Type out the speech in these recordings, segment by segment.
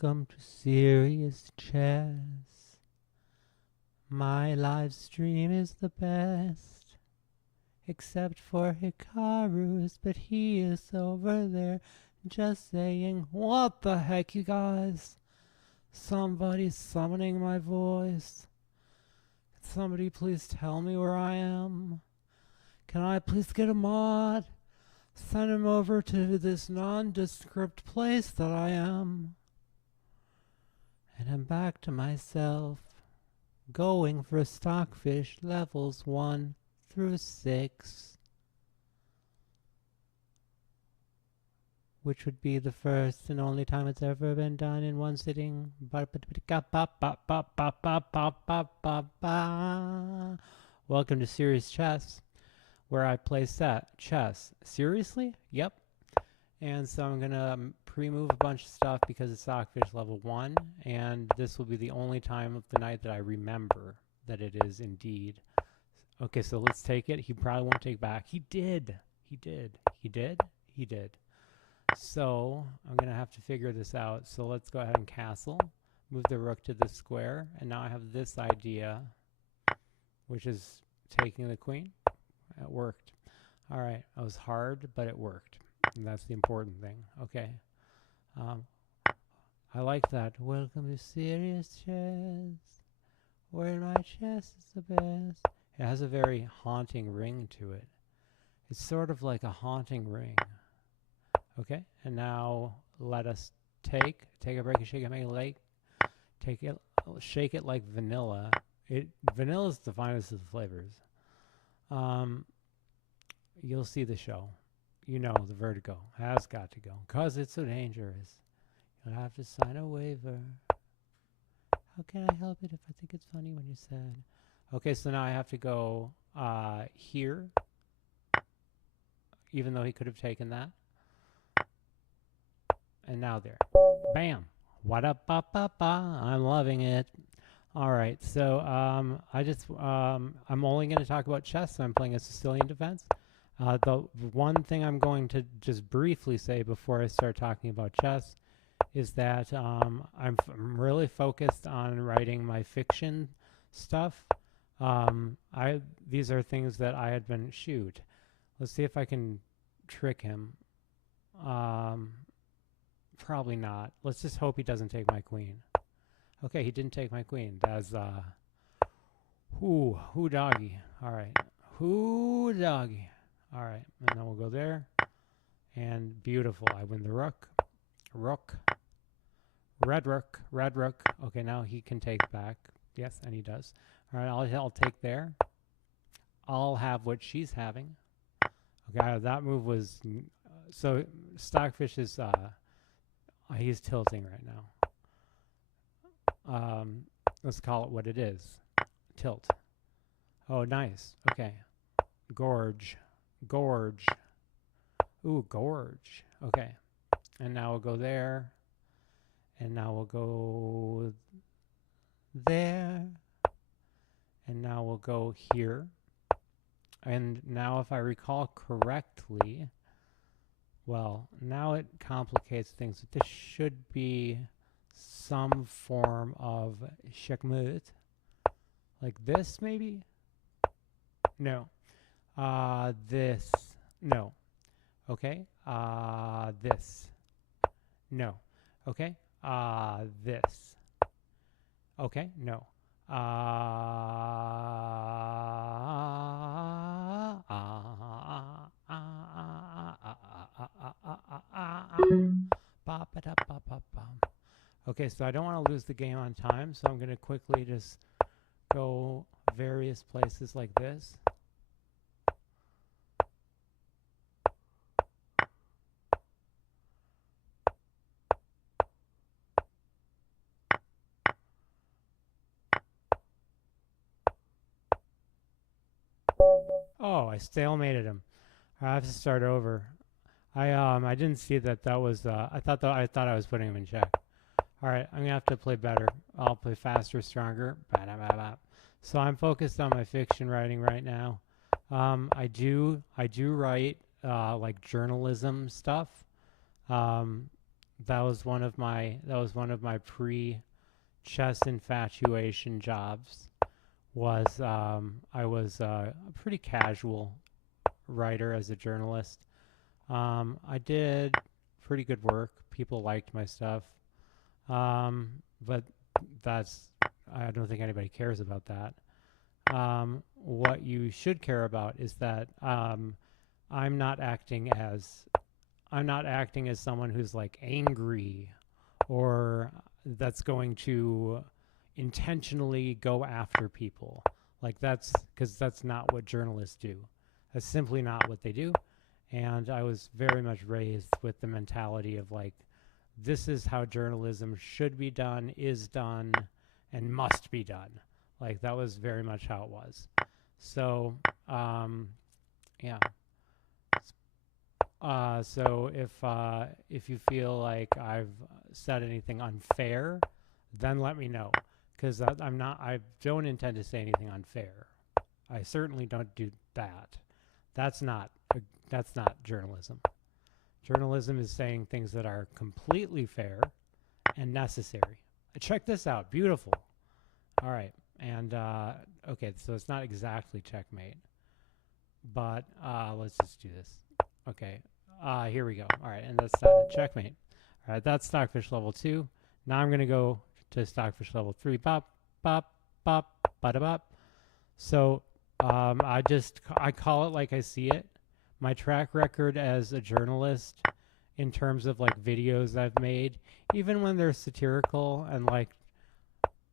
Welcome to Serious Chess. My live stream is the best, except for Hikaru's, but he is over there just saying, "What the heck, you guys? Somebody's summoning my voice. Can somebody please tell me where I am? Can I please get a mod? Send him over to this nondescript place that I am." And I'm back to myself, going for Stockfish levels 1 through 6, which would be the first and only time it's ever been done in one sitting. Welcome to Serious Chess, where I play chess. Seriously? Yep. And so I'm going to pre-move a bunch of stuff because it's Stockfish level 1, and this will be the only time of the night that I remember that it is indeed. Okay, so let's take it. He probably won't take back. He did. So I'm going to have to figure this out. So let's go ahead and castle, move the rook to the square, and now I have this idea, which is taking the queen. It worked. All right, it was hard, but it worked. And that's the important thing. Okay. I like that. Welcome to Serious Chess, where my chess is the best. It has a very haunting ring to it. It's sort of like a haunting ring. Okay, and now let us take a break and shake it, make it late. Take it, shake it like vanilla. Vanilla is the finest of the flavors. You'll see the show. You know the vertigo has got to go, 'cause it's so dangerous. You'll have to sign a waiver. How can I help it if I think it's funny when you said? Okay, so now I have to go here, even though he could have taken that. And now there. Bam! What up, ba, ba, ba. I'm loving it. All right, so I'm only going to talk about chess. So I'm playing a Sicilian defense. The one thing I'm going to just briefly say before I start talking about chess is that I'm really focused on writing my fiction stuff. These are things that I had been shoot. Let's see if I can trick him. Probably not. Let's just hope he doesn't take my queen. Okay, he didn't take my queen. That's whoo doggy. All right, whoo doggy. All right, and then we'll go there. And beautiful. I win the rook. Red rook. Okay, now he can take back. Yes, and he does. All right, I'll take there. I'll have what she's having. Okay, that move was so Stockfish is he's tilting right now. Let's call it what it is. Tilt. Oh, nice. Okay. Gorge. Ooh, gorge. Okay. And now we'll go there. And now we'll go there. And now we'll go here. And now if I recall correctly, well, now it complicates things. This should be some form of checkmate. Like this, maybe? No. This. No. Okay. This. No. Okay. This. Okay. No. Okay, so I don't want to lose the game on time, so I'm going to quickly just go various places like this. Oh, I stalemated him. I have to start over. I didn't see that was I thought I was putting him in check. All right, I'm gonna have to play better. I'll play faster, stronger. So I'm focused on my fiction writing right now. I do write like journalism stuff. that was one of my pre-chess infatuation jobs. Was I was a pretty casual writer as a journalist. I did pretty good work. People liked my stuff, but that's I don't think anybody cares about that. What you should care about is that I'm not acting as someone who's like angry or that's going to intentionally go after people. Like that's because that's not what journalists do. That's simply not what they do. And I was very much raised with the mentality of like, this is how journalism should be done, is done, and must be done. Like that was very much how it was. So, yeah. So if you feel like I've said anything unfair, then let me know, because I don't intend to say anything unfair. I certainly don't do that. That's not journalism. Journalism is saying things that are completely fair and necessary. Check this out. Beautiful. All right. And, okay, so it's not exactly checkmate, but let's just do this. Okay. Here we go. All right. And that's checkmate. All right. That's Stockfish level 2. Now I'm going to go to Stockfish level 3. Bop, bop, bop, bada bop. So I call it like I see it. My track record as a journalist in terms of like videos I've made, even when they're satirical and like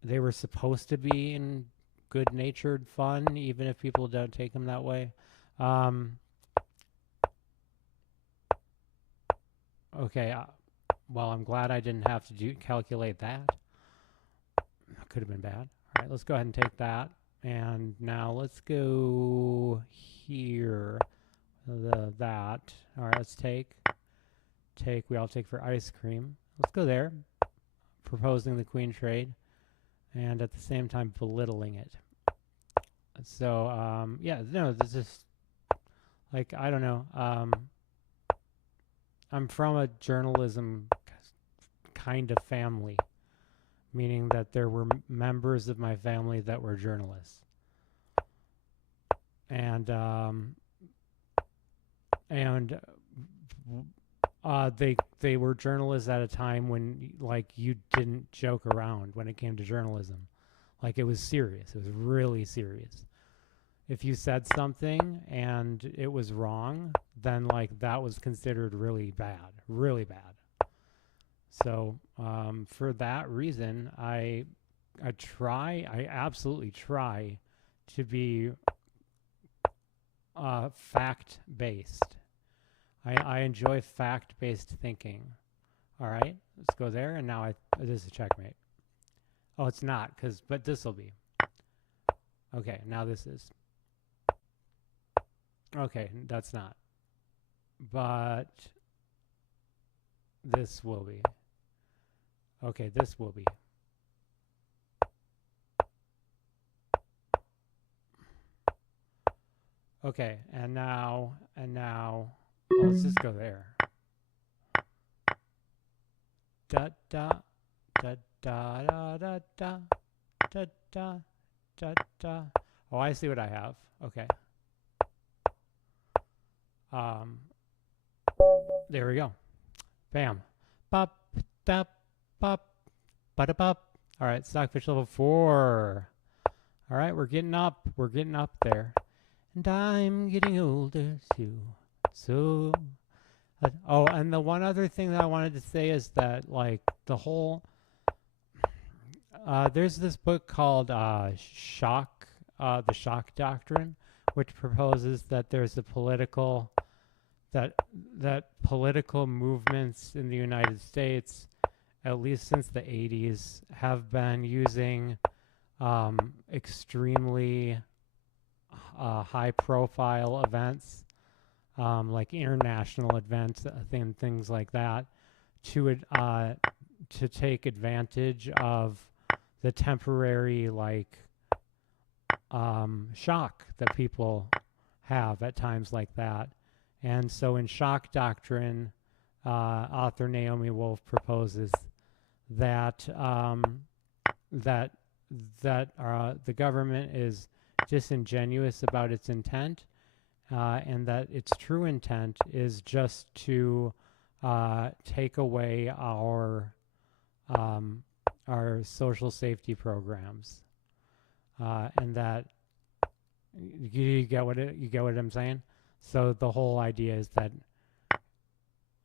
they were supposed to be in good-natured fun, even if people don't take them that way. Okay, well, I'm glad I didn't have to calculate that. Could have been bad. All right, let's go ahead and take that. And now let's go here. That. All right, let's take. We all take for ice cream. Let's go there. Proposing the queen trade. And at the same time belittling it. So, yeah, no, this is, like, I don't know. I'm from a journalism kind of family, meaning that there were members of my family that were journalists. And they were journalists at a time when like you didn't joke around when it came to journalism. Like it was serious. It was really serious. If you said something and it was wrong, then like that was considered really bad, really bad. So for that reason, I absolutely try to be fact-based. I enjoy fact-based thinking. All right, let's go there. And now this is a checkmate. Oh, it's not, but this will be. Okay, now this is. Okay, that's not. But this will be. Okay, this will be. Okay, and now, let's just go there. Da da da da da da da da da da da. Oh, I see what I have. Okay. There we go. Bam. Pop, tap, pop, bada pop. All right, Stockfish level 4. All right, we're getting up. We're getting up there. And I'm getting older too. So, oh, and the one other thing that I wanted to say is that, like, the whole, there's this book called the Shock Doctrine, which proposes that there's a political, that political movements in the United States, at least since the 80s, have been using extremely high-profile events, like international events and things like that, to take advantage of the temporary shock that people have at times like that. And so in shock doctrine, author Naomi Wolf proposes that that the government is disingenuous about its intent, and that its true intent is just to take away our social safety programs, and that you get what I'm saying. So the whole idea is that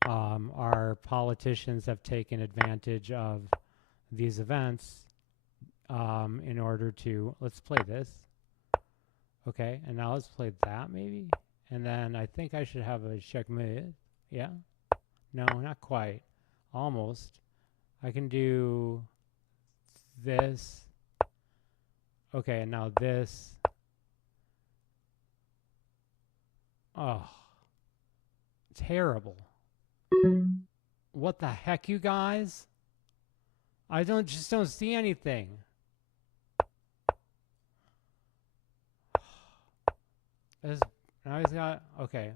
our politicians have taken advantage of these events in order to, let's play this. Okay, and now let's play that maybe. And then I think I should have a checkmate. Yeah? No, not quite. Almost. I can do this. Okay, and now this. Oh. Terrible. What the heck, you guys? I just don't see anything. Now he's got, okay.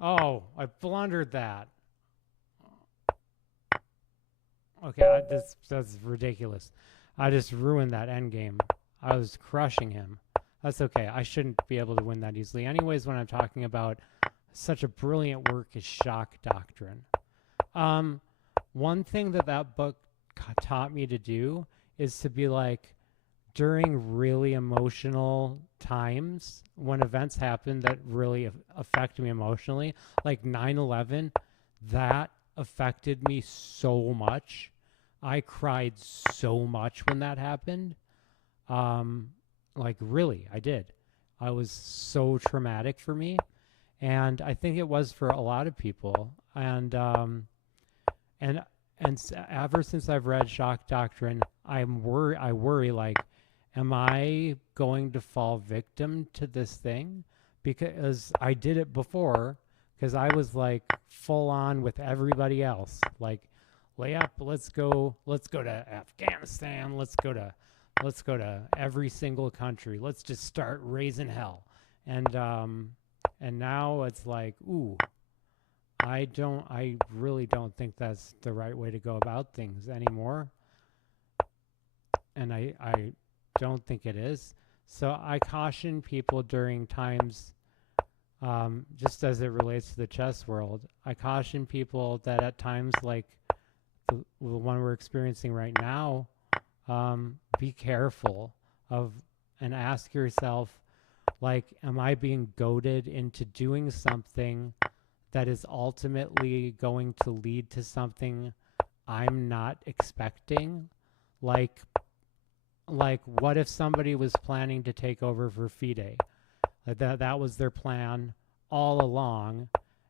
Oh, I blundered that. Okay, that's ridiculous. I just ruined that endgame. I was crushing him. That's okay. I shouldn't be able to win that easily. Anyways, when I'm talking about such a brilliant work as Shock Doctrine. One thing that book taught me to do is to be like, during really emotional times, when events happen that really affect me emotionally, like 9/11, that affected me so much. I cried so much when that happened. Like really, I did. I was so traumatic for me, and I think it was for a lot of people. And ever since I've read Shock Doctrine, I worry like, am I going to fall victim to this thing? Because I did it before, because I was like full on with everybody else. Like, lay up, let's go to Afghanistan, let's go to every single country. Let's just start raising hell. And now it's like, ooh, I really don't think that's the right way to go about things anymore. And I don't think it is. So I caution people during times, just as it relates to the chess world, I caution people that at times like the one we're experiencing right now, be careful of and ask yourself, like, am I being goaded into doing something that is ultimately going to lead to something I'm not expecting? Like what if somebody was planning to take over for FIDE? Like that was their plan all along,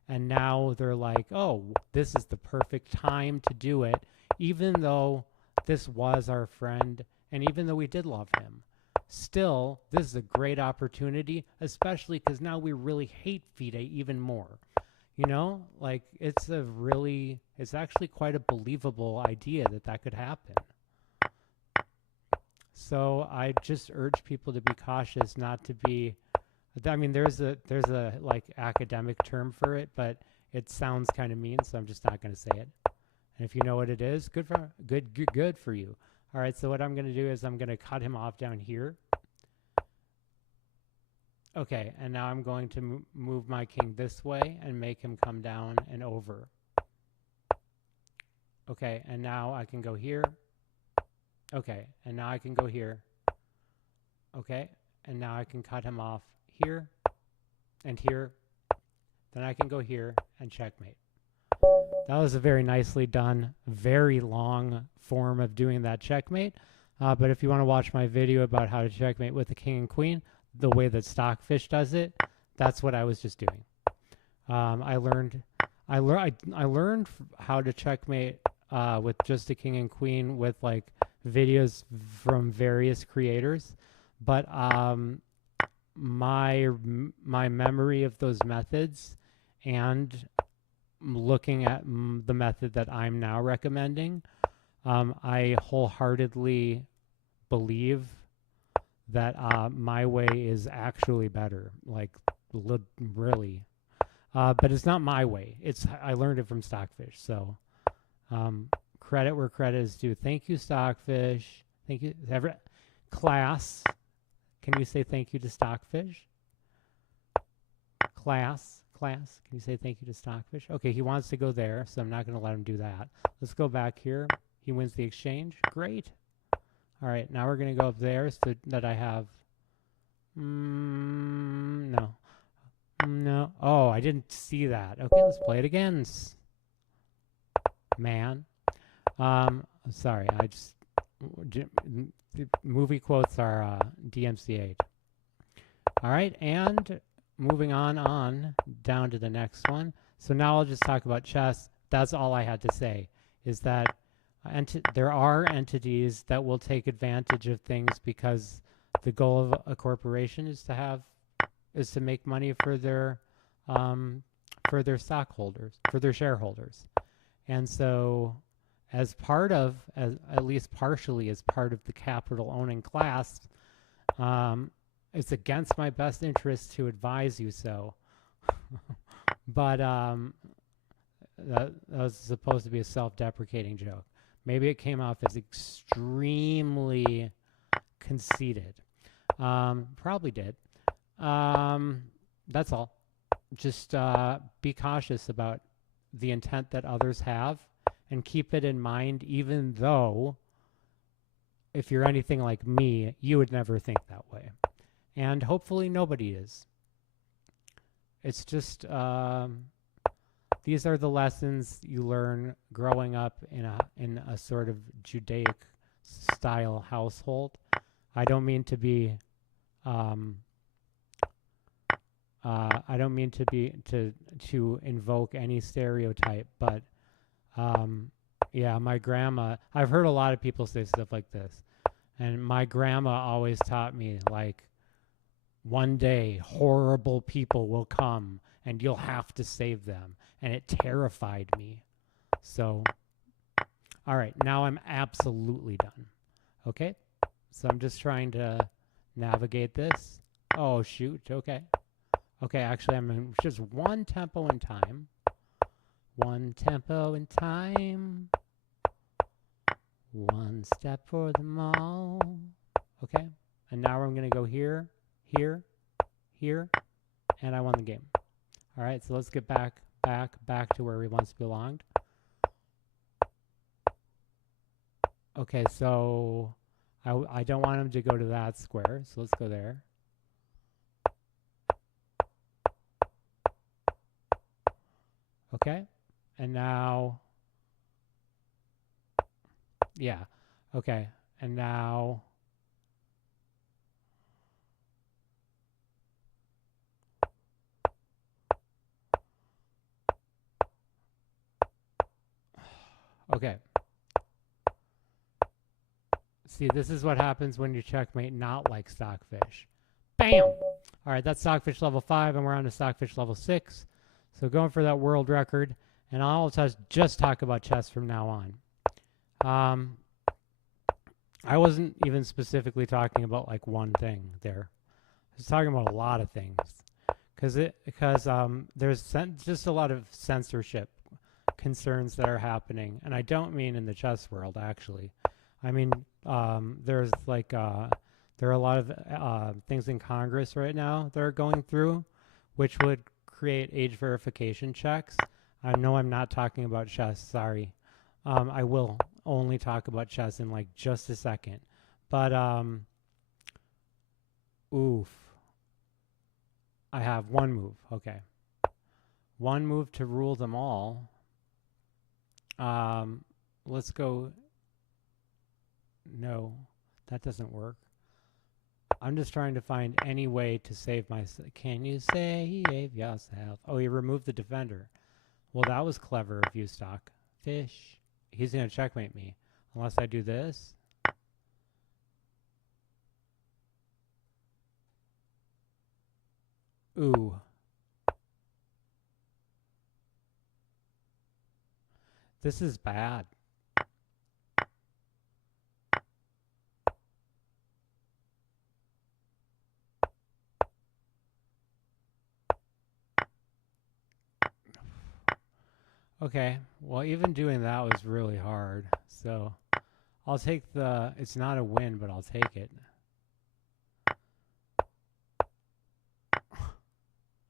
and now they're like, oh, this is the perfect time to do it, even though this was our friend, and even though we did love him. Still, this is a great opportunity, especially because now we really hate FIDE even more. You know, like it's actually quite a believable idea that could happen. So I just urge people to be cautious, not to be, I mean, there's a like academic term for it, but it sounds kind of mean, so I'm just not going to say it. And if you know what it is, good for you. All right, so what I'm going to do is I'm going to cut him off down here. Okay, and now I'm going to move my king this way and make him come down and over. Okay, and now I can go here. Okay, and now I can go here. Okay, and now I can cut him off here and here. Then I can go here and checkmate. That was a very nicely done, very long form of doing that checkmate. But if you want to watch my video about how to checkmate with the king and queen, the way that Stockfish does it, that's what I was just doing. I learned how to checkmate with just a king and queen with like videos from various creators, but my memory of those methods and looking at the method that I'm now recommending, I wholeheartedly believe that my way is actually better, like really. but it's not my way. I learned it from Stockfish. So credit where credit is due. Thank you, Stockfish. Thank you. Class, can you say thank you to Stockfish? Class, can you say thank you to Stockfish? Okay, he wants to go there, so I'm not going to let him do that. Let's go back here. He wins the exchange. Great. All right, now we're going to go up there so that I have... no. No. Oh, I didn't see that. Okay, let's play it again. Man. Sorry, I just... movie quotes are DMCA'd. All right, and moving on down to the next one. So now I'll just talk about chess. That's all I had to say, is that there are entities that will take advantage of things because the goal of a corporation is to make money for their stockholders, for their shareholders. And so at least partially as part of the capital owning class, it's against my best interest to advise you so. But that was supposed to be a self-deprecating joke. Maybe it came off as extremely conceited. Probably did. That's all. Just be cautious about the intent that others have and keep it in mind, even though if you're anything like me, you would never think that way. And hopefully nobody is. It's just, these are the lessons you learn growing up in a sort of Judaic style household. I don't mean to be, I don't mean to invoke any stereotype, but yeah, my grandma, I've heard a lot of people say stuff like this, and my grandma always taught me, like, one day horrible people will come and you'll have to save them, and it terrified me. So, all right, now I'm absolutely done. Okay, so I'm just trying to navigate this. Oh shoot, okay. Okay, actually I'm in just one tempo in time. One tempo in time. One step for them all. Okay, and now I'm going to go here, here, here, and I won the game. All right, so let's get back to where we once belonged. Okay, so I don't want him to go to that square, so let's go there. Okay, and now, yeah, okay, and now, okay. See, this is what happens when you checkmate not like Stockfish. Bam! All right, that's Stockfish level 5, and we're on to Stockfish level 6. So going for that world record, and I'll just talk about chess from now on. I wasn't even specifically talking about like one thing there. I was talking about a lot of things, because there's just a lot of censorship concerns that are happening, and I don't mean in the chess world actually. I mean there's like there are a lot of things in Congress right now that are going through, which would create age verification checks. I know I'm not talking about chess, sorry. I will only talk about chess in like just a second. But oof. I have one move, okay. One move to rule them all. Let's go. No, that doesn't work. I'm just trying to find any way to save myself. Can you save yourself? Oh, he removed the defender. Well, that was clever of you, Stockfish. He's going to checkmate me unless I do this. Ooh. This is bad. Okay, well, even doing that was really hard. So I'll take the, it's not a win, but I'll take it.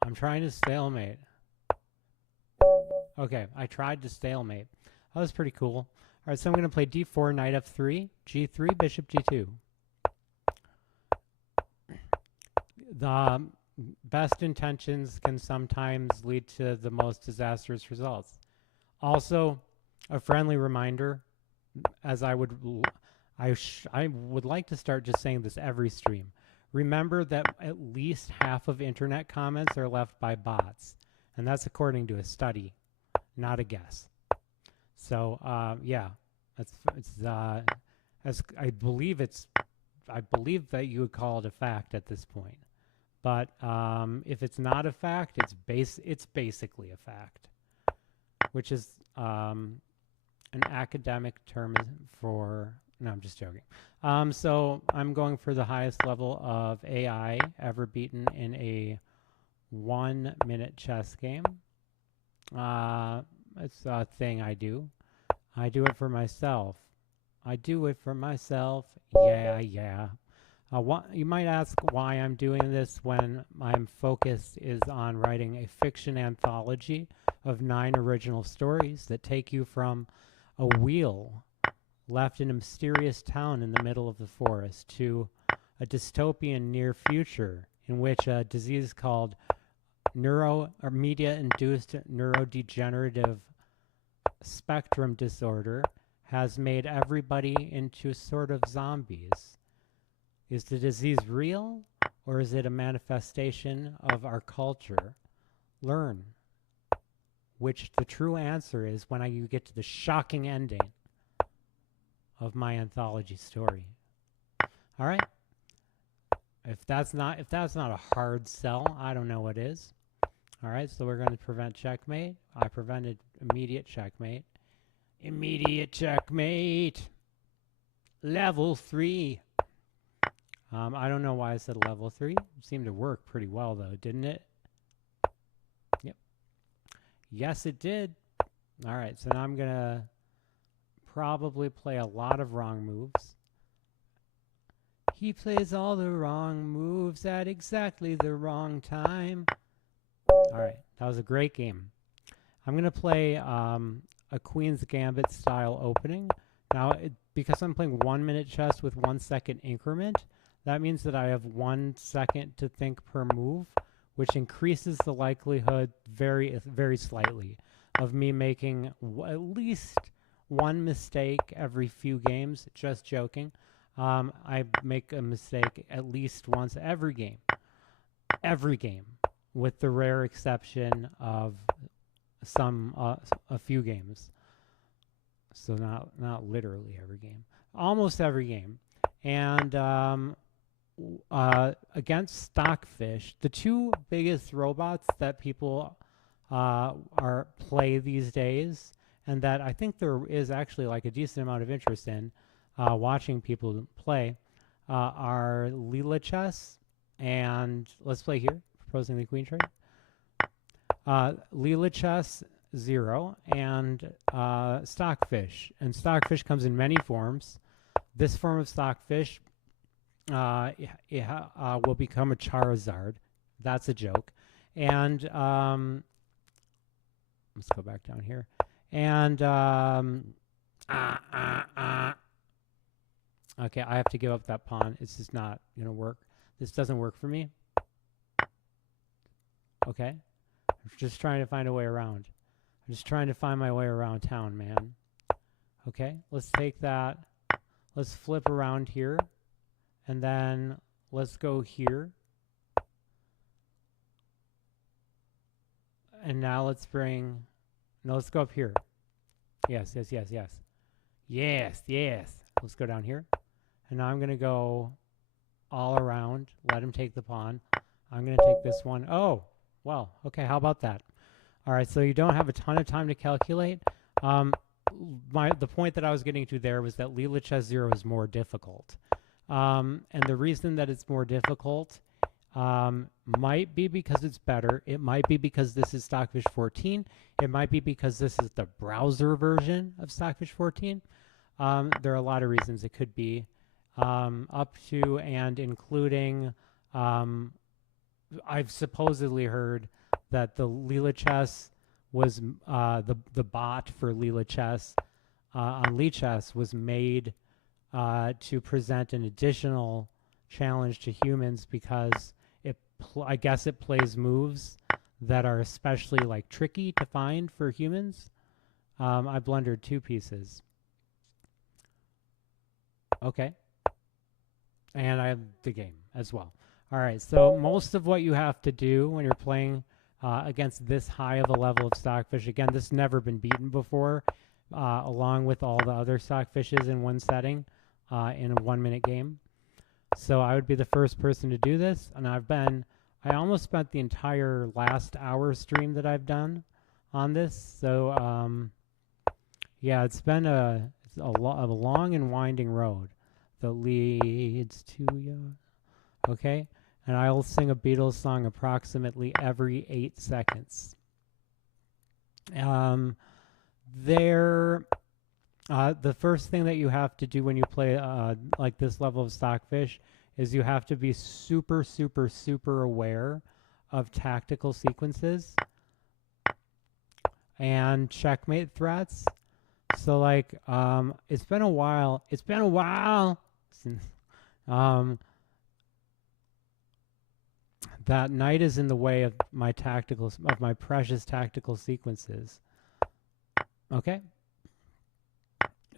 I'm trying to stalemate. Okay, I tried to stalemate. That was pretty cool. All right, so I'm going to play d4, knight f3, g3, bishop g2. The best intentions can sometimes lead to the most disastrous results. Also, a friendly reminder, as I would like to start just saying this every stream. Remember that at least half of internet comments are left by bots, and that's according to a study, not a guess. So yeah, I believe that you would call it a fact at this point. But if it's not a fact, it's basically a fact, which is an academic term for. No, I'm just joking. So I'm going for the highest level of AI ever beaten in a 1-minute chess game. It's a thing I do. I do it for myself. I do it for myself. Yeah, yeah. You might ask why I'm doing this when my focus is on writing a fiction anthology of 9 original stories that take you from a wheel left in a mysterious town in the middle of the forest to a dystopian near future in which a disease called media-induced neurodegenerative spectrum disorder has made everybody into sort of zombies. Is the disease real, or is it a manifestation of our culture? Learn. Which the true answer is when you get to the shocking ending of my anthology story. All right. If that's not a hard sell, I don't know what is. All right, so we're going to prevent checkmate. I prevented immediate checkmate. Immediate checkmate. Level 3. I don't know why I said level 3. It seemed to work pretty well, though, didn't it? Yep. Yes, it did. All right, so now I'm going to probably play a lot of wrong moves. He plays all the wrong moves at exactly the wrong time. All right, that was a great game. I'm going to play a Queen's Gambit style opening. Now, because I'm playing 1-minute chess with 1 second increment, that means that I have 1 second to think per move, which increases the likelihood very, very slightly of me making at least 1 mistake every few games. Just joking. I make a mistake at least once every game. Every game, with the rare exception of a few games. So not literally every game. Almost every game. And against Stockfish, the 2 biggest robots that people play these days, and that I think there is actually like a decent amount of interest in watching people play, are Leela Chess and let's play here, proposing the queen trade. Leela Chess 0 and Stockfish. And Stockfish comes in many forms. This form of Stockfish will become a Charizard. That's a joke. And let's go back down here. And okay, I have to give up that pawn. It's just not going to work. This doesn't work for me. Okay. I'm just trying to find a way around. I'm just trying to find my way around town, man. Okay, let's take that. Let's flip around here. And then let's go here. And now let's bring... No, let's go up here. Yes, yes, yes, yes. Yes, yes. Let's go down here. And now I'm going to go all around. Let him take the pawn. I'm going to take this one. Oh, well, okay, how about that? All right, so you don't have a ton of time to calculate. The point that I was getting to there was that Leela Chess 0 is more difficult. And the reason that it's more difficult Might be because it's better. It might be because this is Stockfish 14. It might be because this is the browser version of Stockfish 14. There are a lot of reasons it could be. Up to and including, I've supposedly heard that the Leela Chess was, the bot for Leela Chess on Lichess was made to present an additional challenge to humans because I guess it plays moves that are especially like tricky to find for humans. I blundered 2 pieces. Okay. And I have the game as well. All right, so most of what you have to do when you're playing against this high of a level of Stockfish, again, this has never been beaten before, along with all the other Stockfishes in one setting in a 1-minute game. So I would be the first person to do this, and I almost spent the entire last hour stream that I've done on this. So yeah, it's been a long and winding road that leads to you. Okay, and I'll sing a Beatles song approximately every 8 seconds. The first thing that you have to do when you play like this level of Stockfish is you have to be super, super, super aware of tactical sequences and checkmate threats. So like, it's been a while since that knight is in the way of my precious tactical sequences. Okay.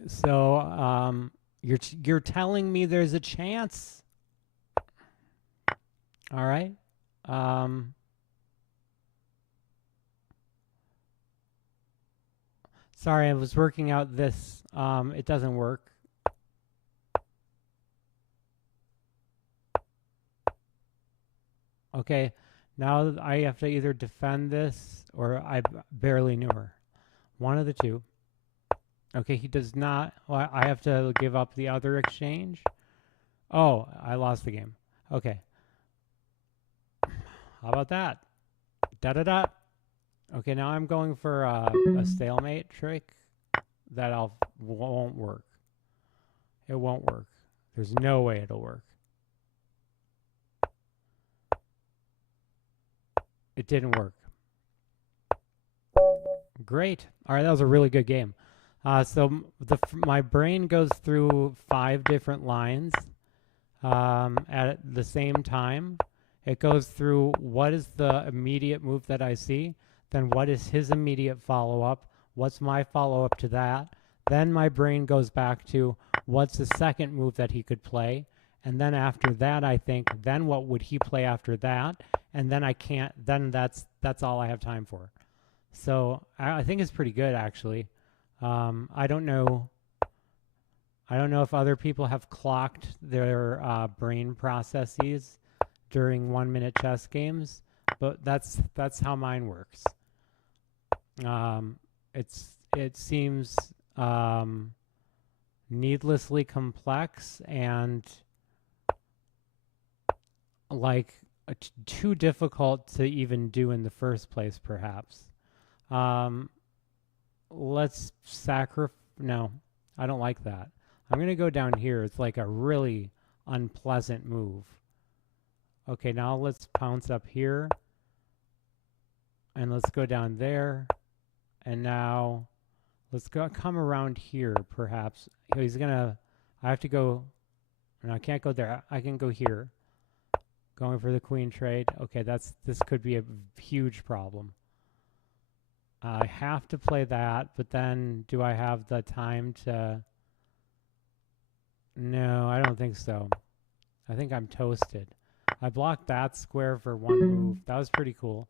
So you're telling me there's a chance. All right. Sorry, I was working out this. It doesn't work. Okay, now I have to either defend this or I barely knew her. One of the two. Okay, he does not. Well, I have to give up the other exchange. Oh, I lost the game. Okay. How about that? Da-da-da. Okay, now I'm going for a stalemate trick that won't work. It won't work. There's no way it'll work. It didn't work. Great. All right, that was a really good game. So my brain goes through 5 different lines at the same time. It goes through what is the immediate move that I see, then what is his immediate follow-up, what's my follow-up to that, then my brain goes back to what's the second move that he could play, and then after that I think, then what would he play after that, and then then that's all I have time for. So I think it's pretty good, actually. I don't know if other people have clocked their brain processes during 1-minute chess games, but that's how mine works. It seems needlessly complex and like too difficult to even do in the first place, perhaps. Let's no, I don't like that. I'm going to go down here. It's like a really unpleasant move. Okay, now let's pounce up here. And let's go down there. And now let's come around here, perhaps. He's going to, I have to go, no, I can't go there. I can go here. Going for the queen trade. Okay, this could be a huge problem. I have to play that, but then do I have the time to... No, I don't think so. I think I'm toasted. I blocked that square for 1 move. That was pretty cool.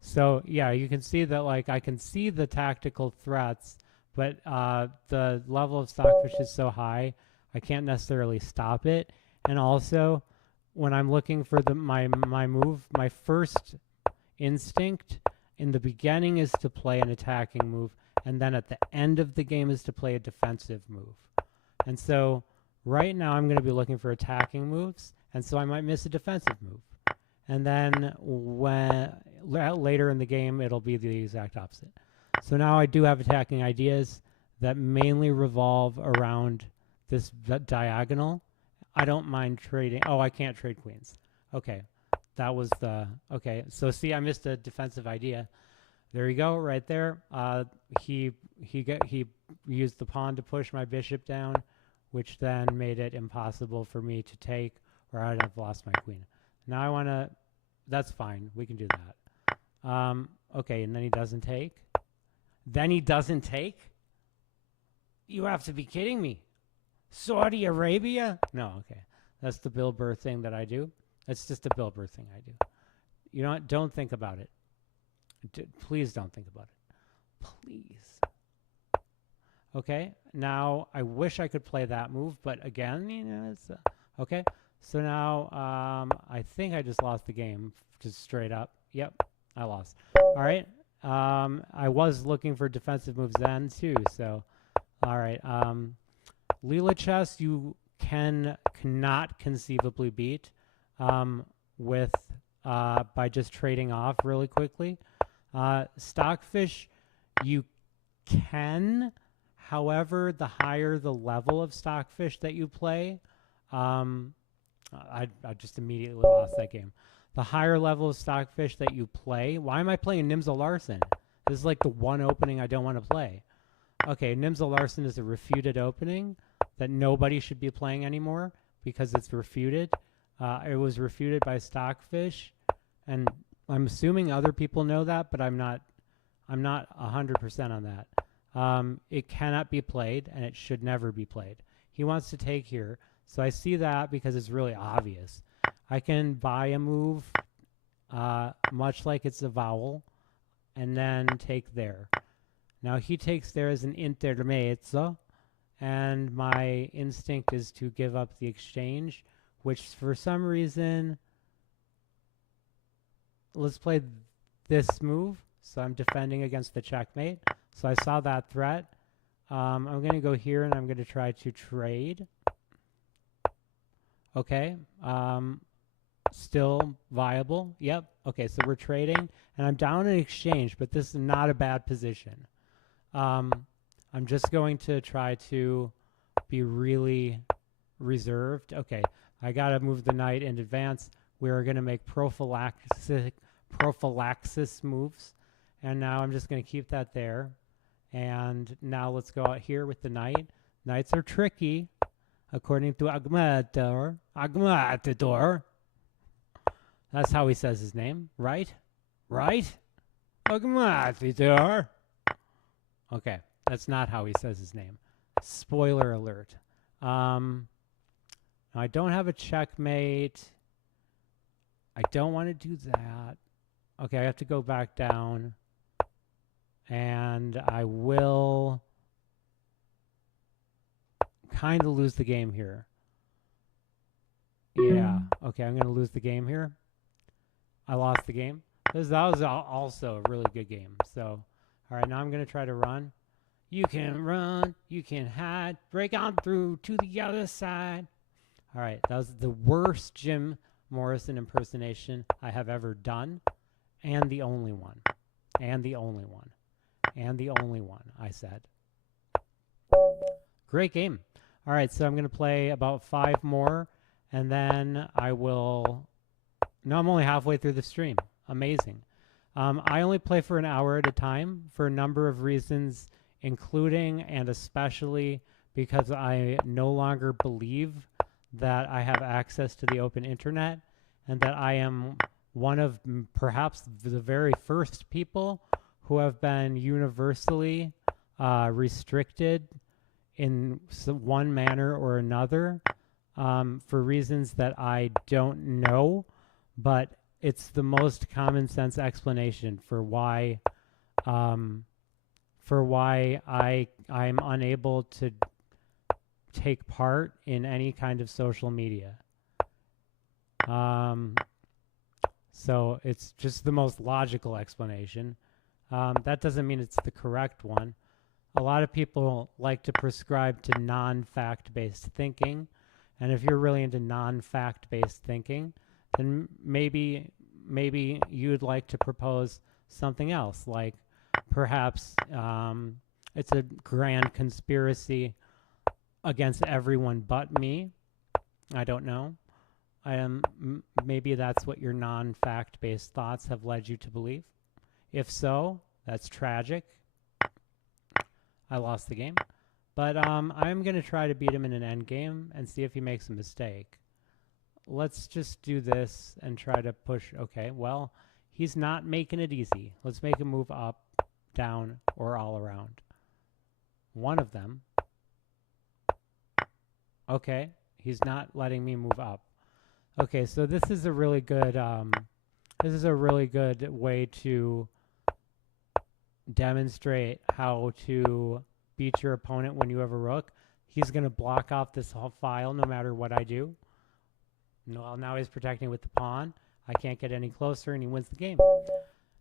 So, yeah, you can see that, like, I can see the tactical threats, but the level of Stockfish is so high, I can't necessarily stop it. And also, when I'm looking for my move, my first instinct in the beginning is to play an attacking move, and then at the end of the game is to play a defensive move. And so right now I'm going to be looking for attacking moves, and so I might miss a defensive move. And then later in the game, it'll be the exact opposite. So now I do have attacking ideas that mainly revolve around this diagonal. I don't mind trading. Oh, I can't trade queens. Okay, that was the, okay. So see, I missed a defensive idea. There you go, right there. He used the pawn to push my bishop down, which then made it impossible for me to take, or I'd have lost my queen. Now I want to, that's fine. We can do that. Okay, and then he doesn't take. Then he doesn't take? You have to be kidding me. Saudi Arabia? No, okay. That's the Bill Burr thing that I do. That's just a Bill Burr thing I do. You know what? Don't think about it. Please don't think about it. Please. Okay, now I wish I could play that move, but again, you know, it's okay. So now I think I just lost the game, just straight up. Yep, I lost. All right. I was looking for defensive moves then too. So, all right. Leela chess you cannot conceivably beat with by just trading off really quickly. Stockfish you can, however, the higher the level of Stockfish that you play, I just immediately lost that game. The higher level of Stockfish that you play, why am I playing Nimza Larsen? This is like the one opening I don't want to play. Okay, Nimza Larsen is a refuted opening that nobody should be playing anymore because it's refuted. It was refuted by Stockfish, and I'm assuming other people know that, but I'm not 100% on that. It cannot be played, and it should never be played. He wants to take here, so I see that because it's really obvious. I can buy a move, much like it's a vowel, and then take there. Now he takes there as an intermezzo, and my instinct is to give up the exchange, which for some reason, let's play this move. So I'm defending against the checkmate. So I saw that threat. I'm going to go here and I'm going to try to trade. Okay. Still viable. Yep. Okay, so we're trading and I'm down in exchange, but this is not a bad position. I'm just going to try to be really reserved. Okay, I got to move the knight in advance. We are going to make prophylaxis moves. And now I'm just going to keep that there. And now let's go out here with the knight. Knights are tricky, according to Agmatador. Agmatador. That's how he says his name, right? Right? Agmatador. Okay, that's not how he says his name. Spoiler alert. I don't have a checkmate. I don't want to do that. Okay, I have to go back down. And I will kind of lose the game here. Yeah, okay, I'm going to lose the game here. I lost the game. That was also a really good game. So, all right, now I'm going to try to run. You can run, you can hide, break on through to the other side. All right, that was the worst Jim Morrison impersonation I have ever done, and the only one, and the only one, and the only one, I said. Great game. All right, so I'm going to play about 5 more, and then I will... No, I'm only halfway through the stream. Amazing. I only play for an hour at a time for a number of reasons, including and especially because I no longer believe that I have access to the open internet and that I am one of perhaps the very first people who have been universally restricted in one manner or another for reasons that I don't know, but it's the most common sense explanation for why I'm unable to take part in any kind of social media. So it's just the most logical explanation. That doesn't mean it's the correct one. A lot of people like to prescribe to non-fact-based thinking. And if you're really into non-fact-based thinking, then maybe maybe you'd like to propose something else, like perhaps it's a grand conspiracy against everyone but me. I don't know. Maybe that's what your non-fact-based thoughts have led you to believe. If so, that's tragic. I lost the game. But I'm going to try to beat him in an endgame and see if he makes a mistake. Let's just do this and try to push. Okay, well, he's not making it easy. Let's make him move up, down, or all around. One of them. Okay, he's not letting me move up. Okay, so this is a really good way to demonstrate how to beat your opponent when you have a rook. He's going to block off this whole file no matter what I do. Well, now he's protecting with the pawn. I can't get any closer, and he wins the game.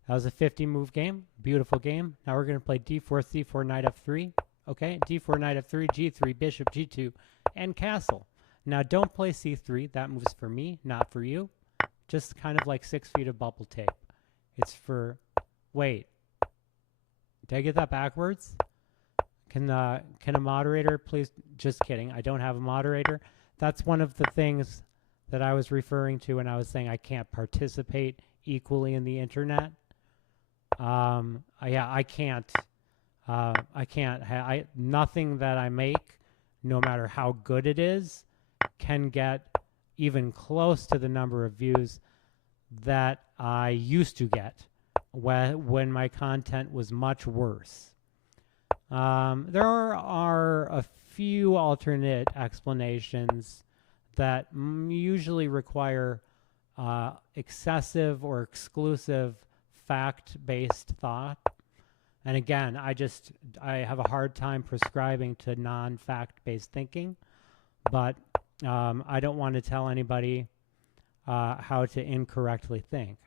That was a 50-move game. Beautiful game. Now we're going to play d4, c4, knight f3. Okay, d4, knight f3, g3, bishop, g2, and castle. Now don't play c3. That move's for me, not for you. Just kind of like 6 feet of bubble tape. It's for... Wait. Did I get that backwards? Can a moderator please... Just kidding. I don't have a moderator. That's one of the things that I was referring to when I was saying I can't participate equally in the internet. Yeah, I can't. Nothing that I make, no matter how good it is, can get even close to the number of views that I used to get when my content was much worse. There are a few alternate explanations that usually require excessive or exclusive fact-based thought. And again, I have a hard time prescribing to non-fact-based thinking, but I don't want to tell anybody how to incorrectly think.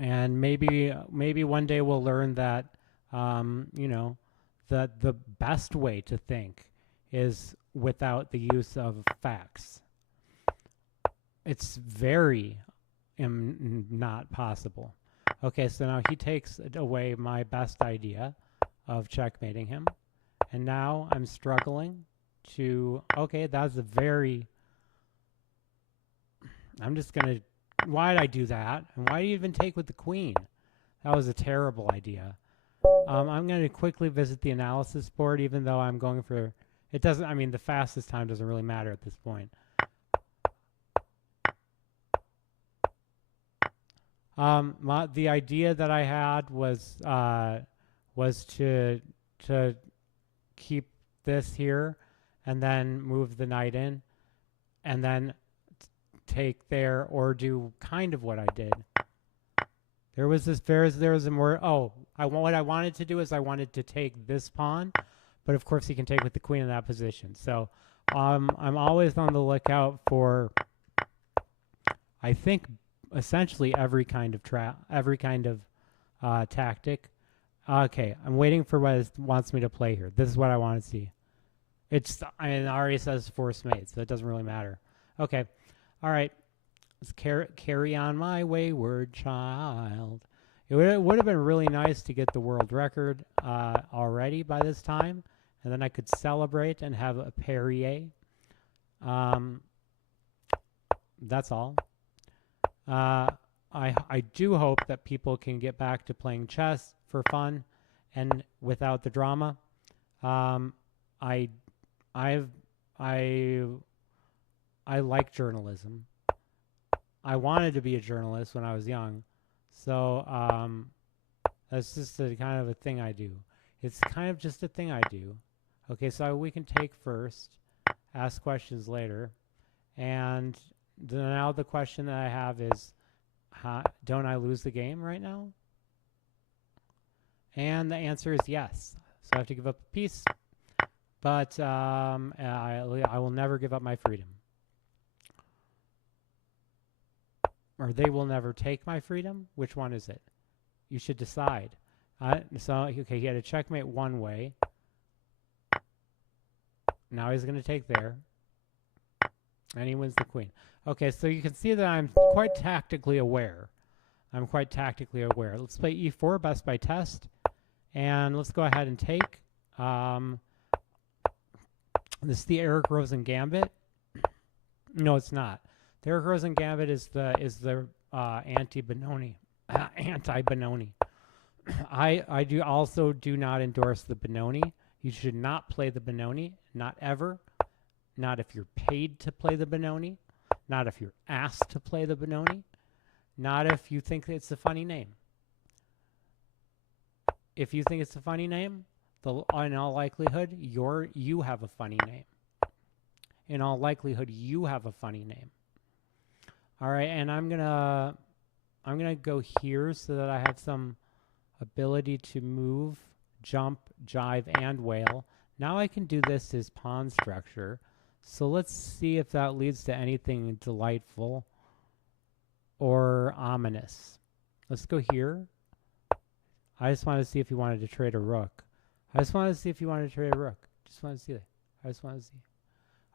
And maybe one day we'll learn that that the best way to think is without the use of facts. It's very not possible. Okay, so now he takes away my best idea of checkmating him. And now I'm struggling to... Okay, that's a very... I'm just going to... Why did I do that? And why do you even take with the queen? That was a terrible idea. I'm going to quickly visit the analysis board, even though I'm going for... It doesn't... I mean, the fastest time doesn't really matter at this point. The idea that I had was to keep this here and then move the knight in and then take there, or do kind of what I did. There was a more... Oh, what I wanted to do is I wanted to take this pawn, but of course he can take with the queen in that position. So I'm always on the lookout for, I think, essentially every kind of tactic. Okay, I'm waiting for what it wants me to play here. This is what I want to see. It already says force mate, so it doesn't really matter. Okay, all right. Let's carry on my wayward child. It would have been really nice to get the world record already by this time, and then I could celebrate and have a Perrier. That's all. I do hope that people can get back to playing chess for fun and without the drama. I like journalism. I wanted to be a journalist when I was young, so that's just a kind of a thing I do. It's kind of just a thing I do. Okay, so we can take first, ask questions later, and now the question that I have is, don't I lose the game right now? And the answer is yes. So I have to give up a piece, but I will never give up my freedom. Or they will never take my freedom? Which one is it? You should decide. So, okay, he had a checkmate one way. Now he's going to take there. And he wins the queen. Okay, so you can see that I'm quite tactically aware. I'm quite tactically aware. Let's play e4, best by test. And let's go ahead and take. This is the Eric Rosen Gambit. No, it's not. The Eric Rosen Gambit is the anti-Benoni. Anti-Benoni. I do not endorse the Benoni. You should not play the Benoni. Not ever. Not if you're paid to play the Benoni. Not if you're asked to play the Benoni. Not if you think it's a funny name. If you think it's a funny name, in all likelihood, you have a funny name. In all likelihood, you have a funny name. All right, and I'm gonna go here so that I have some ability to move, jump, jive, and whale. Now I can do this as pawn structure. So let's see if that leads to anything delightful or ominous. Let's go here. I just wanted to see if he wanted to trade a rook. Just wanted to see. I just wanted to see.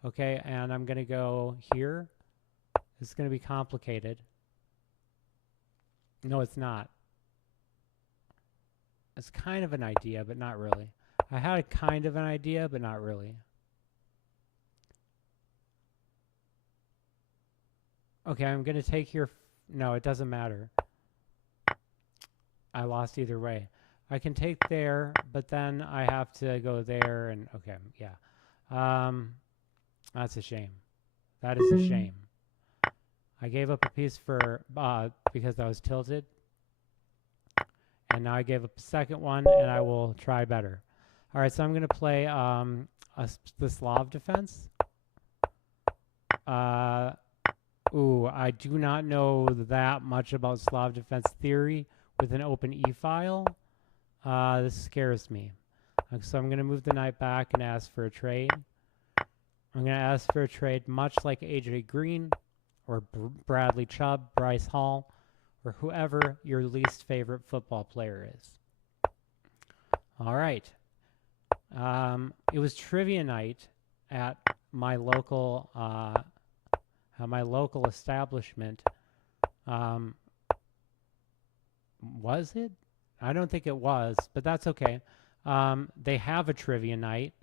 Okay, and I'm going to go here. This is going to be complicated. No, it's not. It's kind of an idea, but not really. I had a kind of an idea, but not really. Okay, I'm going to take here. No, it doesn't matter. I lost either way. I can take there, but then I have to go there, and okay, yeah. That's a shame. That is a shame. I gave up a piece for because I was tilted, and now I gave up a second one, and I will try better. All right, so I'm going to play the Slav defense. Ooh, I do not know that much about Slav defense theory with an open e-file. This scares me. So I'm going to move the knight back and ask for a trade. I'm going to ask for a trade much like AJ Green or Bradley Chubb, Bryce Hall, or whoever your least favorite football player is. All right. It was trivia night at my local establishment. Was it? I don't think it was, but that's okay. They have a trivia night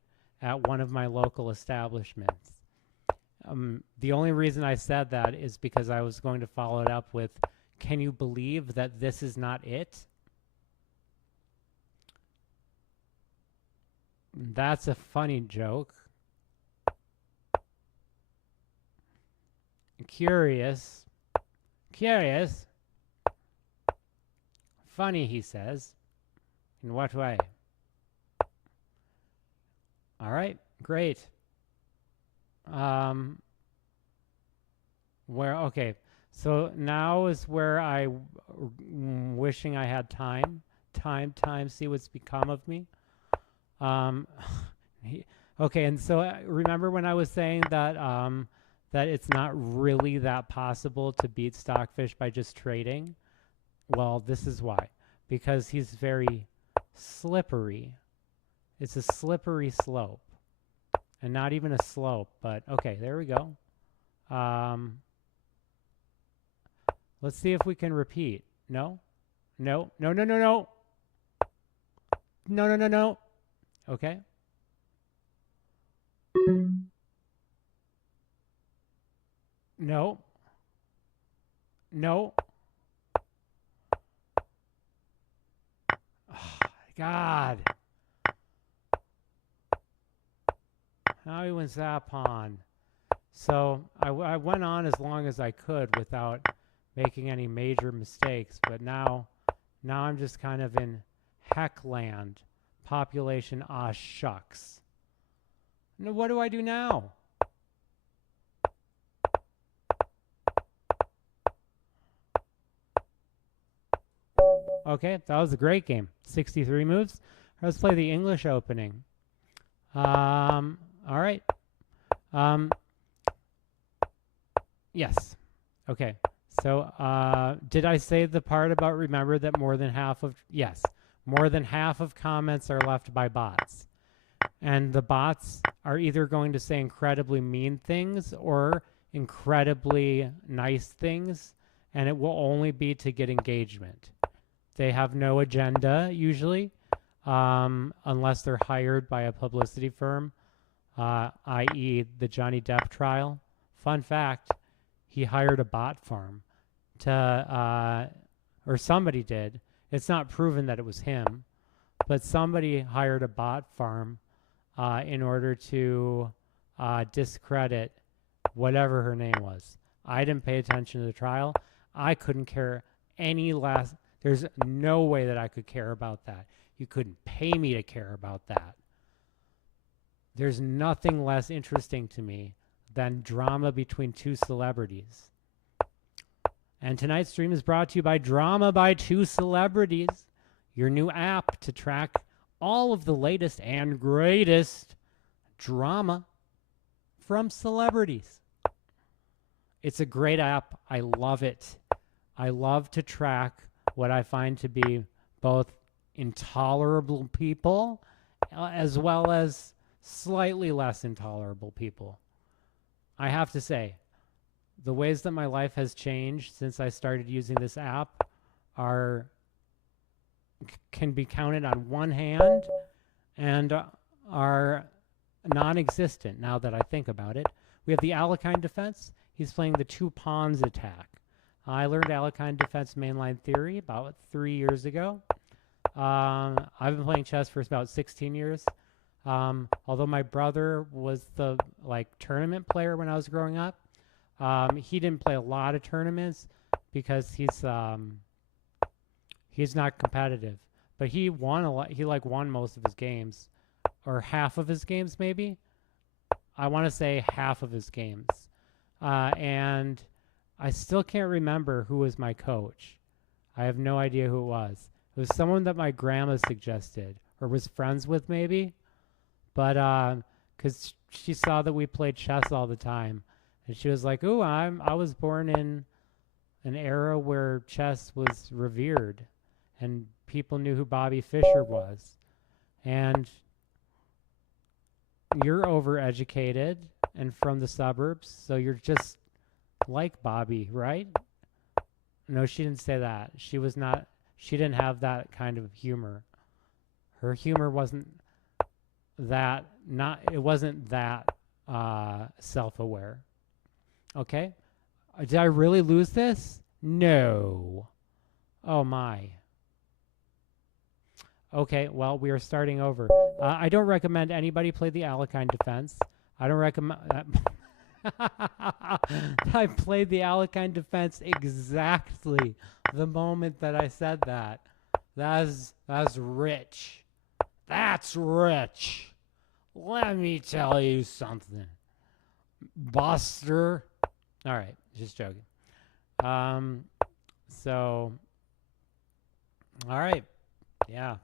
at one of my local establishments. The only reason I said that is because I was going to follow it up with, can you believe that this is not it? That's a funny joke. Curious. Funny, he says. In what way? All right, great. Okay, so now is where I wishing I had time, see what's become of me. Okay, and so remember when I was saying that that it's not really that possible to beat Stockfish by just trading? Well, this is why. Because he's very slippery. It's a slippery slope. And not even a slope, but okay, there we go. Let's see if we can repeat. No? No. Okay. No. Oh, God. Now he wins that pawn. So I went on as long as I could without making any major mistakes, but now I'm just kind of in heck land. Population, shucks. Now what do I do now? Okay, that was a great game. 63 moves. Let's play the English opening. All right. Yes. Okay. So did I say the part about remember that more than half of comments are left by bots. And the bots are either going to say incredibly mean things or incredibly nice things, and it will only be to get engagement. They have no agenda usually, unless they're hired by a publicity firm, i.e. the Johnny Depp trial. Fun fact, he hired a bot farm to, or somebody did. It's not proven that it was him, but somebody hired a bot farm in order to discredit whatever her name was. I didn't pay attention to the trial. I couldn't care any less. There's no way that I could care about that. You couldn't pay me to care about that. There's nothing less interesting to me than drama between two celebrities. And tonight's stream is brought to you by Drama by Two Celebrities, your new app to track all of the latest and greatest drama from celebrities. It's a great app. I love it. I love to track what I find to be both intolerable people as well as slightly less intolerable people. I have to say, the ways that my life has changed since I started using this app can be counted on one hand and are non-existent now that I think about it. We have the Alekhine defense. He's playing the two pawns attack. I learned Alekhine defense mainline theory about 3 years ago. I've been playing chess for about 16 years. Although my brother was the tournament player when I was growing up, he didn't play a lot of tournaments because he's not competitive. But he won a lot. He won most of his games, or half of his games maybe. I want to say half of his games, and I still can't remember who was my coach. I have no idea who it was. It was someone that my grandma suggested or was friends with maybe. But because she saw that we played chess all the time, and she was like, "Ooh, I was born in an era where chess was revered, and people knew who Bobby Fischer was, and you're overeducated and from the suburbs, so you're just like Bobby, right?" No, she didn't say that. She didn't have that kind of humor. Her humor wasn't that self-aware. Okay? Did I really lose this? No. Oh my. Okay, well, we are starting over. I don't recommend anybody play the Alekhine defense. I don't recommend... I played the Alekhine defense exactly the moment that I said that. That's rich. That's rich. Let me tell you something, Buster. All right, just joking. So, all right, yeah.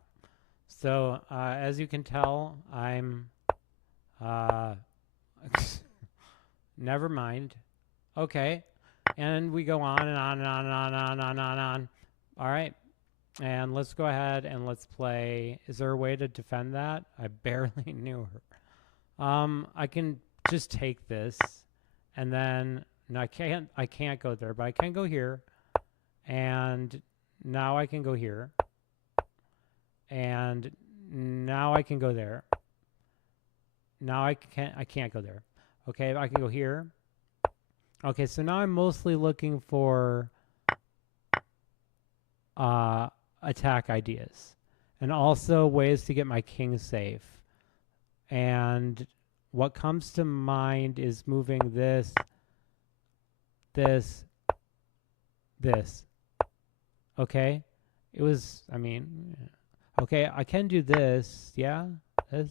So, as you can tell, I'm, never mind. Okay, and we go on and on and on and on and on and on and on. All right. And let's go ahead and let's play. Is there a way to defend that? I barely knew her. I can just take this, and then no, I can't go there, but I can go here, and now I can go here, and now I can go there. Now I can't go there. Okay, I can go here. Okay, so now I'm mostly looking for attack ideas and also ways to get my king safe. And what comes to mind is moving this. Okay? It was, okay, I can do this. Yeah? This?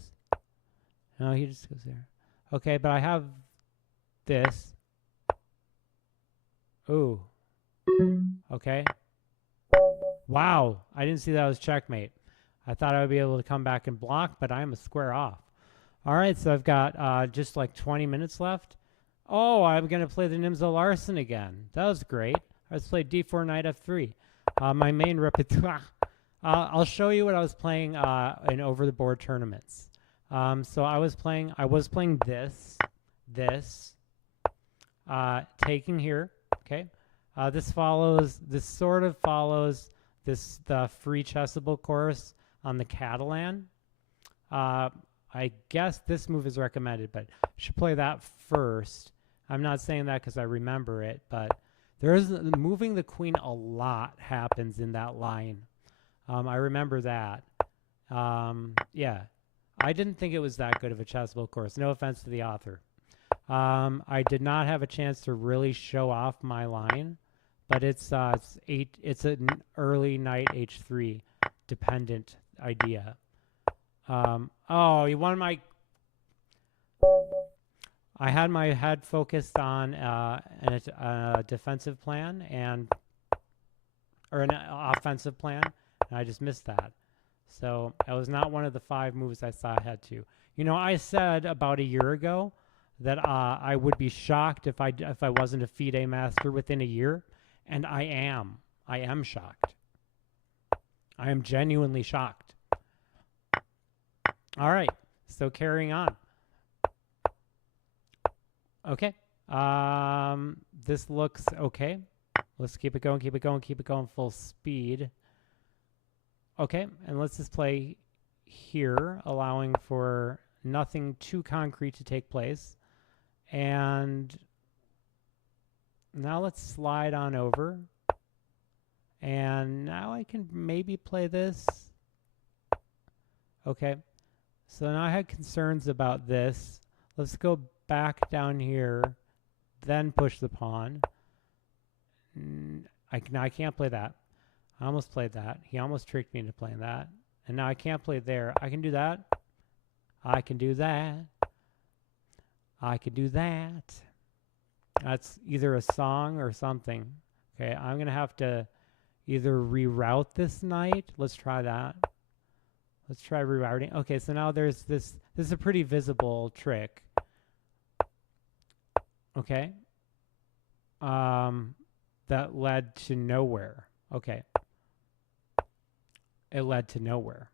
No, he just goes there. Okay, but I have this. Ooh. Okay. Wow, I didn't see that was checkmate. I thought I would be able to come back and block, but I'm a square off. All right, so I've got just 20 minutes left. Oh, I'm going to play the Nimzo Larsen again. That was great. Let's play d4, knight f3. My main repertoire. I'll show you what I was playing in over-the-board tournaments. So I was playing this, taking here. Okay. This sort of follows the free chessable course on the Catalan. I guess this move is recommended, but I should play that first. I'm not saying that because I remember it, but there's moving the queen a lot happens in that line. I remember that. Yeah, I didn't think it was that good of a chessable course. No offense to the author. I did not have a chance to really show off my line, but it's an early knight h3 dependent idea. Oh, you wanted my... I had my head focused on a defensive plan or an offensive plan, and I just missed that. So that was not one of the 5 moves I saw I had to. You know, I said about a year ago that I would be shocked if I wasn't a FIDE master within a year, and I am. I am shocked. I am genuinely shocked. All right, so carrying on. Okay, this looks okay. Let's keep it going, keep it going, keep it going full speed. Okay, and let's just play here, allowing for nothing too concrete to take place. And now let's slide on over. And now I can maybe play this. Okay, so now I had concerns about this. Let's go back down here, then push the pawn. I can't play that. I almost played that. He almost tricked me into playing that. And now I can't play there. I can do that. I can do that. I can do that. That's either a song or something. Okay, I'm going to have to either reroute this knight. Let's try that. Let's try rerouting. Okay, so now there's this. This is a pretty visible trick. Okay. That led to nowhere. Okay. It led to nowhere.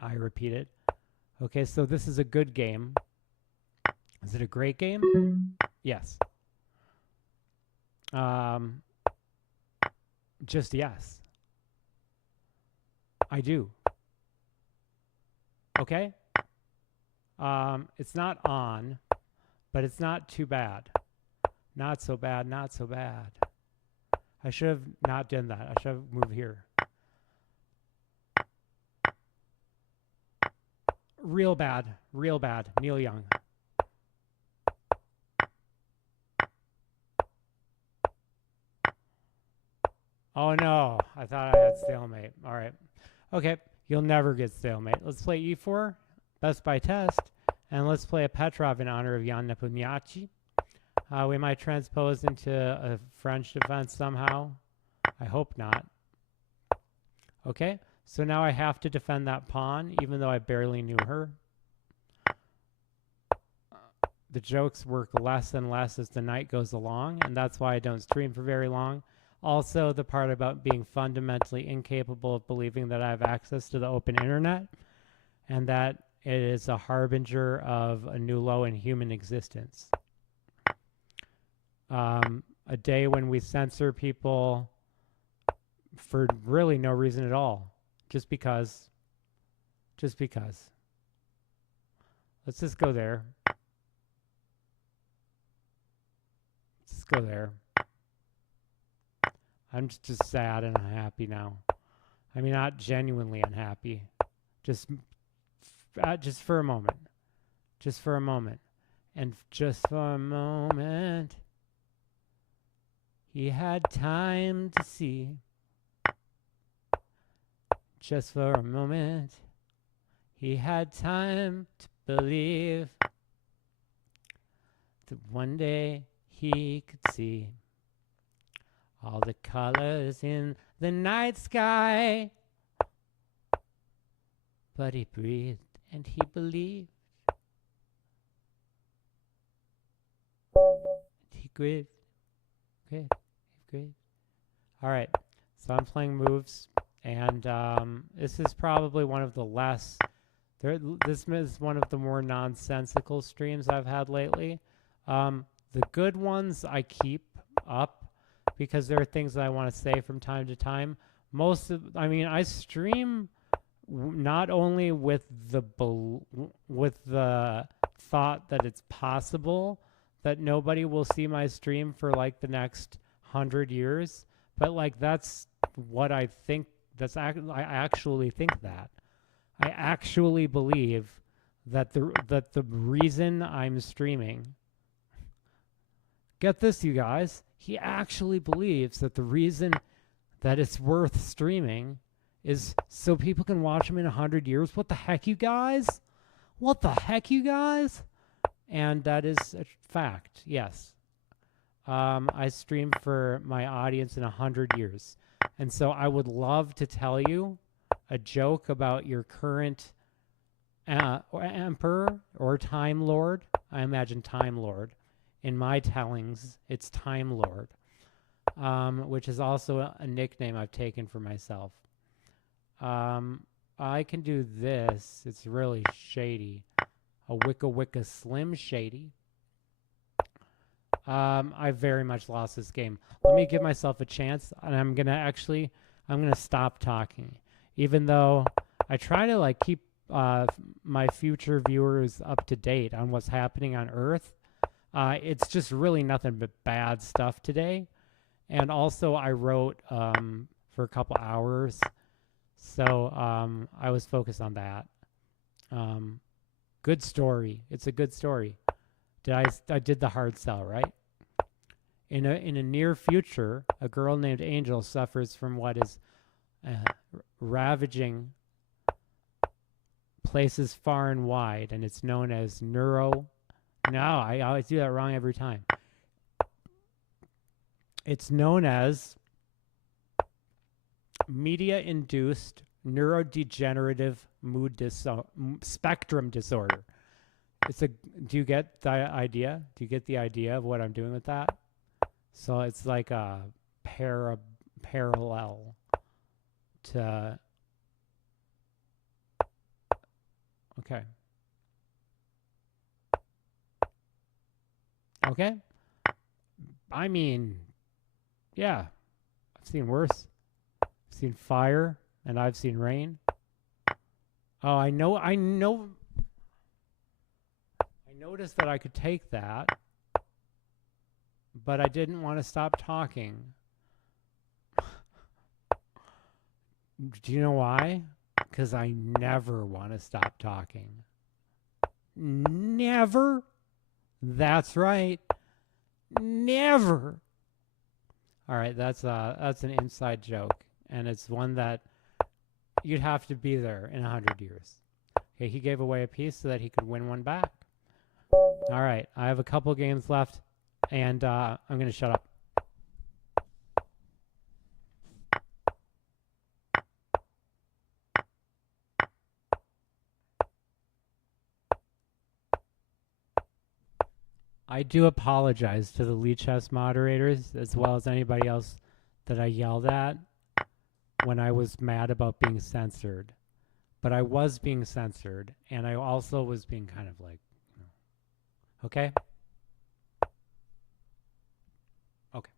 I repeat it. Okay, so this is a good game. Is it a great game? Yes. Just yes. I do. Okay? It's not on, but it's not too bad. Not so bad, not so bad. I should have not done that. I should have moved here. Real bad, Neil Young. Oh no, I thought I had stalemate. All right. Okay, you'll never get stalemate. Let's play e4, best by test, and let's play a Petrov in honor of Jan Nepomniachtchi. We might transpose into a French defense somehow. I hope not. Okay, so now I have to defend that pawn, even though I barely knew her. The jokes work less and less as the night goes along, and that's why I don't stream for very long. Also, the part about being fundamentally incapable of believing that I have access to the open internet, and that it is a harbinger of a new low in human existence. A day when we censor people for really no reason at all. Just because. Just because. Let's just go there. Let's just go there. I'm just sad and unhappy now. I mean, not genuinely unhappy. Just for a moment. Just for a moment. And just for a moment, he had time to see. Just for a moment, he had time to believe that one day he could see all the colors in the night sky. But he breathed and he believed. He grieved. Great. Great. All right. So I'm playing moves, and this is probably one of the less This is one of the more nonsensical streams I've had lately. The good ones I keep up because there are things that I want to say from time to time. I stream not only with the thought that it's possible that nobody will see my stream for like the next 100 years, but like that's what I think. I actually think that. I actually believe that the reason I'm streaming. Get this, you guys. He actually believes that the reason that it's worth streaming is so people can watch him in 100 years. What the heck, you guys? What the heck, you guys? And that is a fact, yes. I stream for my audience in 100 years. And so I would love to tell you a joke about your current emperor or Time Lord. I imagine Time Lord. In my tellings, it's Time Lord, which is also a nickname I've taken for myself. I can do this. It's really shady. A wicka slim shady. I very much lost this game. Let me give myself a chance, and I'm gonna stop talking, even though I try to like keep my future viewers up to date on what's happening on Earth. It's just really nothing but bad stuff today, and also I wrote for a couple hours, so I was focused on that. Good story. It's a good story. I did the hard sell, right? In a near future, a girl named Angel suffers from what is ravaging places far and wide, and it's known as No, I always do that wrong every time. It's known as media-induced neurodegenerative spectrum disorder. Do you get the idea? Do you get the idea of what I'm doing with that? So it's like a parallel to. Okay. Okay. I mean, yeah, I've seen worse. I've seen fire and I've seen rain. Oh, I noticed that I could take that, but I didn't want to stop talking. Do you know why? Because I never want to stop talking. Never. That's right. Never. All right, that's an inside joke, and it's one that you'd have to be there in 100 years. Okay, he gave away a piece so that he could win one back. All right, I have a couple games left, and I'm going to shut up. I do apologize to the LIVESTREAMED moderators as well as anybody else that I yelled at when I was mad about being censored. But I was being censored, and I also was being kind of like, okay? Okay.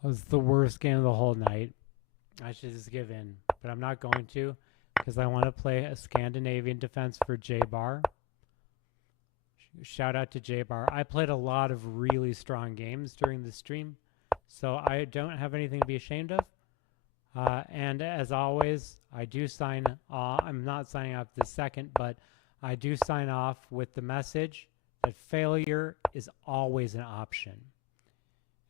It was the worst game of the whole night. I should just give in, but I'm not going to because I want to play a Scandinavian defense for J-Bar. Shout out to J-Bar. I played a lot of really strong games during the stream, so I don't have anything to be ashamed of. And as always, I do sign off. I'm not signing off this second, but I do sign off with the message that failure is always an option.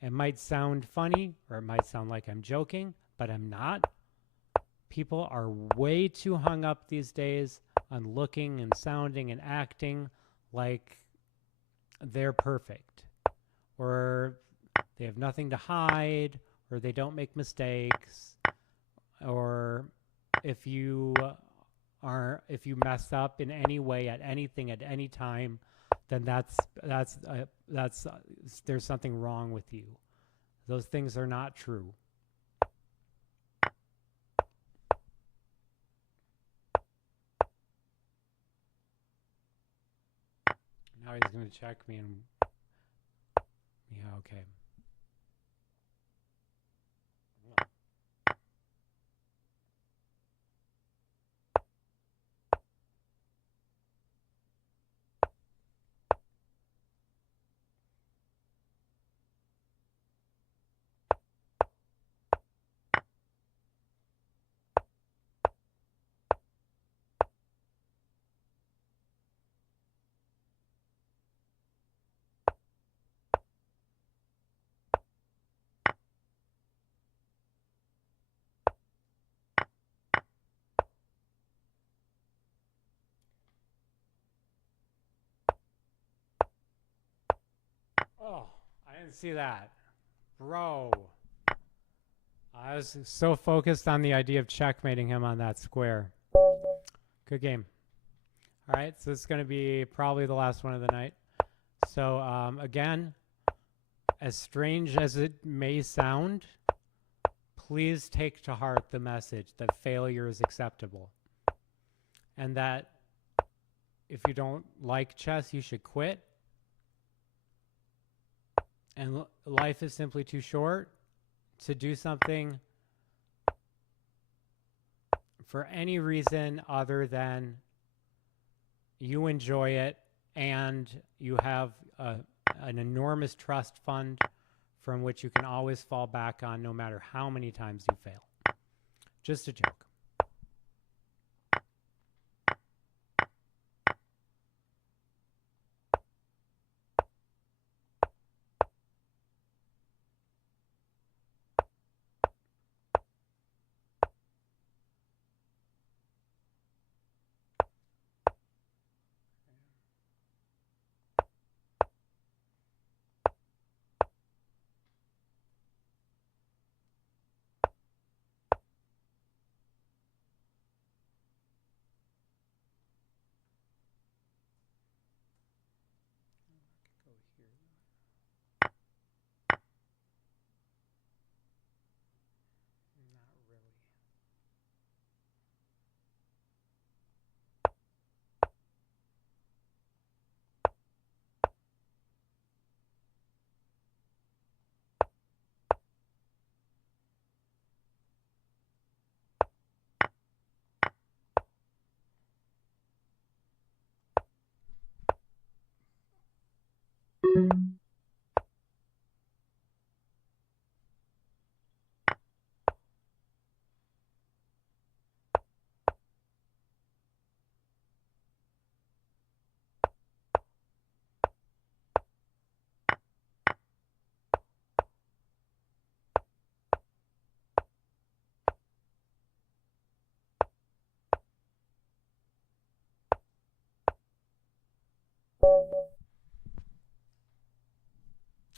It might sound funny, or it might sound like I'm joking, but I'm not. People are way too hung up these days on looking and sounding and acting like they're perfect, or they have nothing to hide, or they don't make mistakes, or if you mess up in any way at anything at any time, then there's something wrong with you. Those things are not true. Now he's going to check me and yeah, okay. Oh, I didn't see that. Bro. I was so focused on the idea of checkmating him on that square. Good game. All right, so this is going to be probably the last one of the night. So again, as strange as it may sound, please take to heart the message that failure is acceptable. And that if you don't like chess, you should quit. And life is simply too short to do something for any reason other than you enjoy it and you have an enormous trust fund from which you can always fall back on no matter how many times you fail. Just a joke.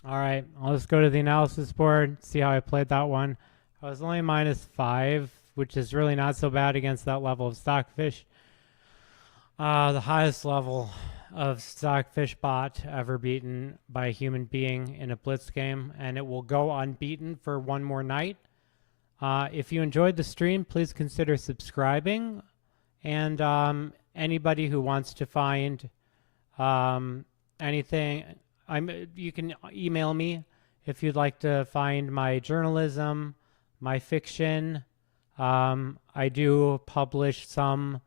All right, I'll just go to the analysis board, see how I played that one. I was only -5, which is really not so bad against that level of Stockfish. The highest level of Stockfish bot ever beaten by a human being in a blitz game, and it will go unbeaten for one more night. If you enjoyed the stream, please consider subscribing. And anybody who wants to find anything, you can email me if you'd like to find my journalism, my fiction, I do publish some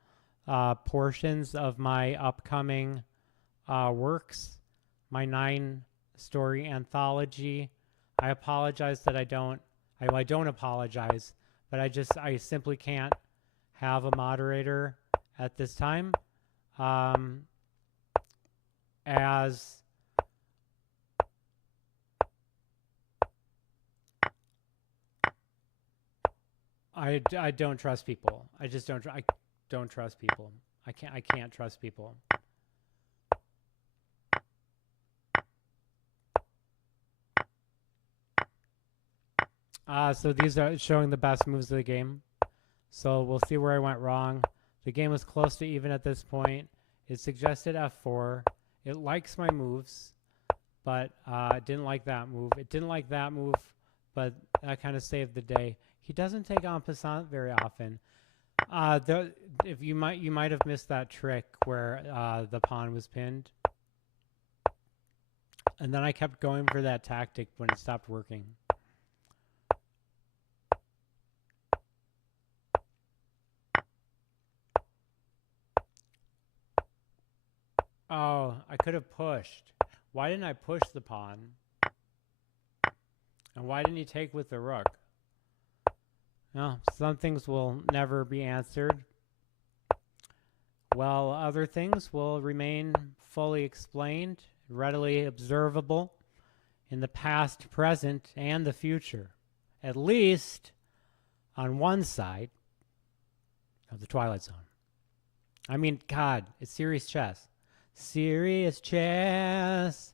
portions of my upcoming works, my 9-story anthology. I apologize that I don't apologize, but I simply can't have a moderator at this time, as I don't trust people. I just don't. I don't trust people. I can't trust people. So these are showing the best moves of the game. So we'll see where I went wrong. The game was close to even at this point. It suggested f4. It likes my moves, but it didn't like that move. It didn't like that move, but that kind of saved the day. He doesn't take en passant very often. If you might have missed that trick where the pawn was pinned, and then I kept going for that tactic when it stopped working. Oh, I could have pushed. Why didn't I push the pawn? And why didn't he take with the rook? Well, some things will never be answered, while other things will remain fully explained, readily observable in the past, present, and the future, at least on one side of the Twilight Zone. I mean, God, it's serious chess. Serious chess.